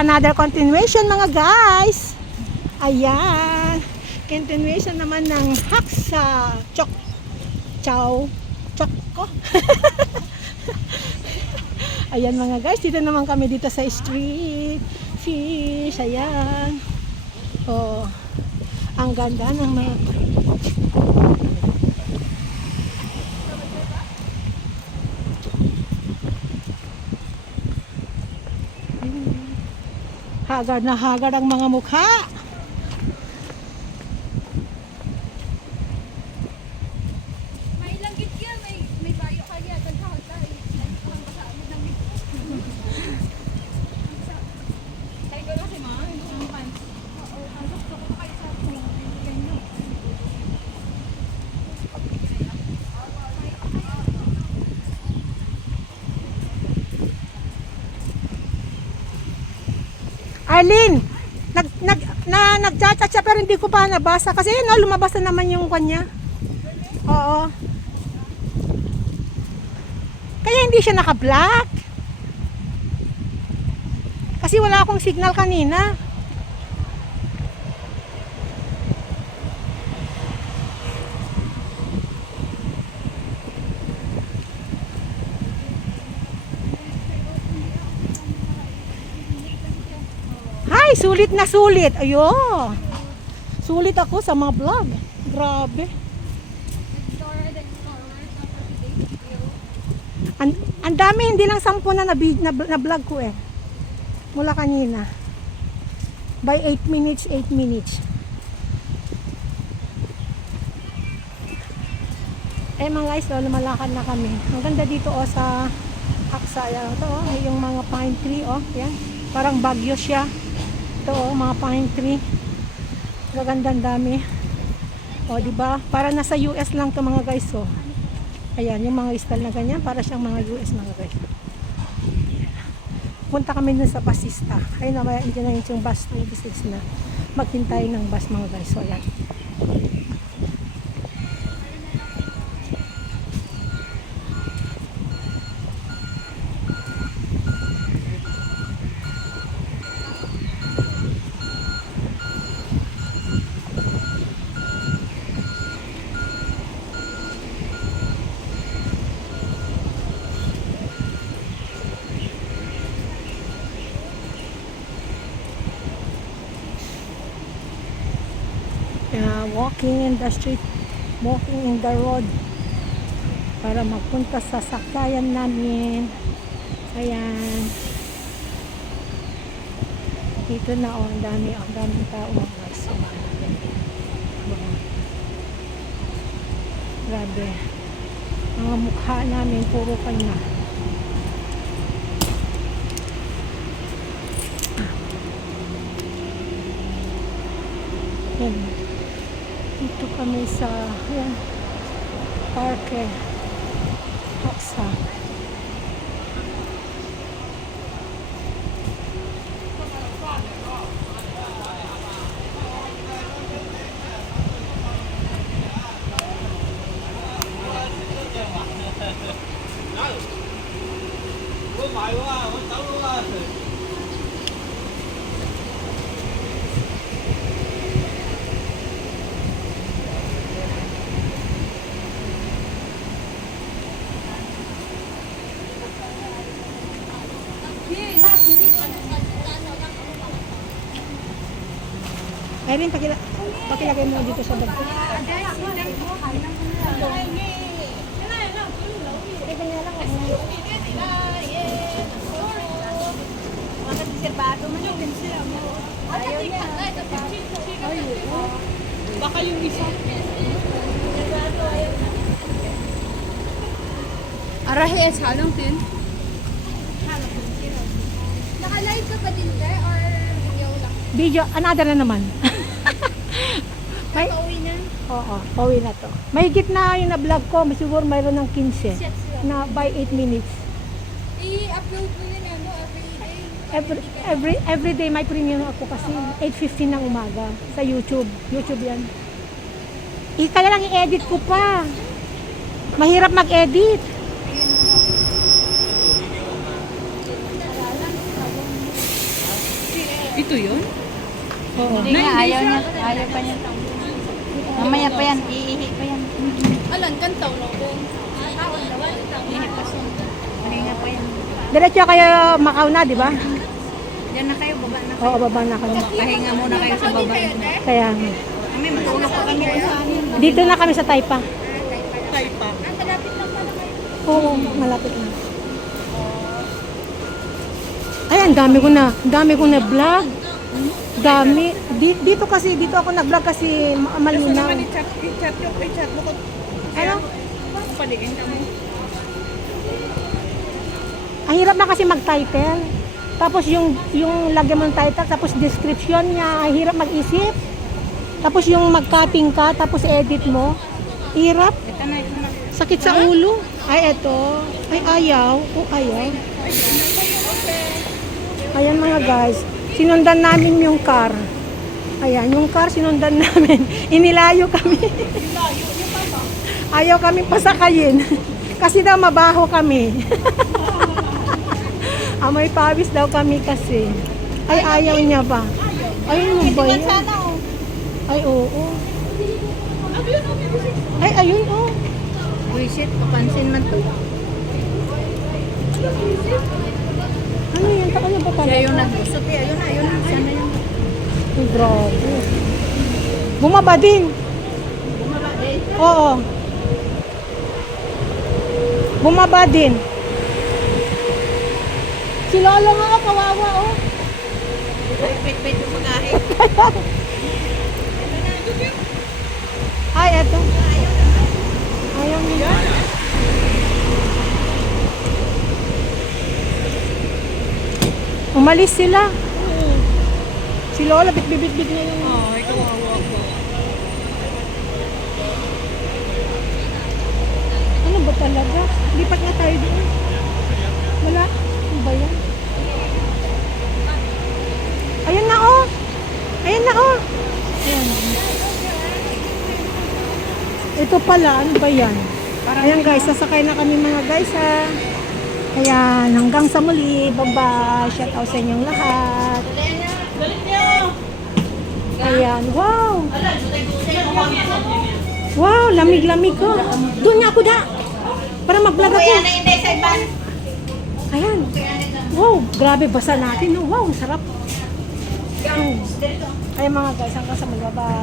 Another continuation mga guys. Ayan. Continuation naman ng Haksa Chok Chow Choko. Ayan mga guys, dito naman kami dito sa street fish. Ayan. Oh, ang ganda ng mga haggard na haggard ang mga mukha. May langgit yan, may bayo kaya daghan tayo. Ang kasamit ng mito. Tayo ko lang si Ma, ang pan. Oo, ang gusto ko kayo sa bibigyan nyo. Arlene, nag-chat siya pero hindi ko pa nabasa kasi no, lumabas na naman yung kanya. Oo. Kaya hindi siya naka-block. Kasi wala akong signal kanina. Ay, sulit na sulit. Ayo. Sulit ako sa mga vlog. Grabe. Dora the Explorer sa everyday video. Ang dami, hindi lang 10 na vlog ko eh. Mula kanina. By 8 minutes, 8 minutes. Eh mga guys, lumalakad na kami. Ang ganda dito oh sa Haksa. Yan, ito oh, yung mga pine tree oh. Yan. Parang bagyo siya. Ito oh, mga pine tree. Gagandang dami. O, di ba? Para nasa US lang 'to mga guys, oh. Ayan, yung mga style na ganyan, para siyang mga US mga guys. Punta kami dun sa basista. Ayun na, may na yung bus 26 na. Maghintay ng bus mga guys. So, ayan. Walking in the street, walking in the road para magpunta sa sakayan namin. Ayan, dito na oh, ang daming tao mga guys. So, grabe, mga mukha namin puro kanya. Ayan. Dito kami sa ayan, parke Haksa. Ayun, pakilagay mo dito sa bag ko. Baka yung isa. Arahe es halong tin. Naka-live ka pa din ka or video lang? Video, another na naman. Pauwi na? Oo, pauwi na to. Mahigit na yung na-vlog ko, siguro mayroon ng 15 na by 8 minutes. I-upload mo yun ano, every day? Every day may premium ako kasi 8:15 ng umaga sa YouTube. YouTube yan. Kaya lang i-edit ko pa. Mahirap mag-edit. Ito yun? Oo. Hindi nga, ayaw niya. Ayaw pa niya. Mamaya pa yan. Iihi pa yan. Alan, kantaw no? Iihi pa sun. Mahinga pa yan. Diretso kayo Macau na, di ba? Diyan na kayo, baba na. Oo, baba na kayo. Pahinga muna kayo sa baba. Kaya nga. Kami, matulog pa kami sa amin. Dito na kami sa Taipa. Taipa. Oo, malapit na. Ay, ang dami ko na vlog. Dami. Dito ako nag-vlog kasi malinaw. I-chat mo ko. Ano? Paligin kami. Ang hirap na kasi mag-title. Tapos yung lagyan mo ng title, tapos description niya, ang hirap mag-isip. Tapos yung mag-cutting ka, tapos edit mo. Hirap. Ito na, ito na. Sakit sa ulo. Ay, eto. Ay, ayaw. O, ayaw. Ayan mga guys. Sinundan namin yung car. Ayan, yung car sinundan namin. Inilayo kami. Ayaw kami pasakayin. Kasi daw mabaho kami. Amoy pawis daw kami kasi. Ay, ayaw niya ba? Ayun mo ba yun? Ay, oo. Ay, ayun, oh. Visit, papansin man to. Ano yan? Ano ba pala? Siya yung nag-usap eh. Ayun na, ayun na. Siya na yung... Ay, grabe. Bumaba din. Bumaba din. Oo. Bumaba din. Si Lolo nga, kawawa, oh. Wait yung pag-ahe. Ay, eto. Ayaw niya. Umalis sila. Si Lola, bit-bit-bit niya yung... Ay, kawawa ko. Ano ba talaga? Lipat nga tayo doon. Wala. Ano ba yan? Ayan na, oh. Ayan na, oh. Ayan. Ito pala, ano ba yan? Ayan guys, sasakay na kami mga guys ha. Ayan, hanggang sa muli. Bye-bye. Shout out sa inyong lahat. Ayan, wow. Wow, lamig-lamig ko. Doon nga ako da. Para mag-vlog ako. Ayan. Wow, grabe basa natin. No? Wow, ang sarap. Ayan mga guys, hanggang sa muli. Bye-bye.